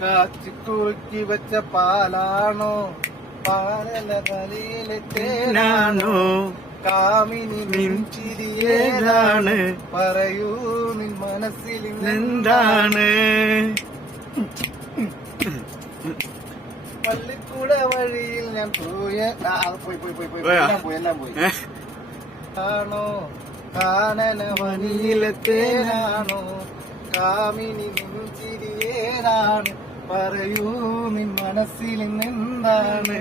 കാച്ചി കുറുക്കി വെച്ച പാലാണോ പാലല തലയിലെ തേനാണോ കാമിനി മിഞ്ചിരിയേതാണ് പറയൂ നിൻ മനസ്സിൽ എന്താണ് പള്ളിക്കൂട വഴിയിൽ ഞാൻ പോയി എല്ലാം പോയി ആണോ കാനന വനിയിലെ തേനാണോ കാമിനി മിഞ്ചിരിയേതാണ് പറയൂ നിൻ മനസ്സിൽ എന്താണ്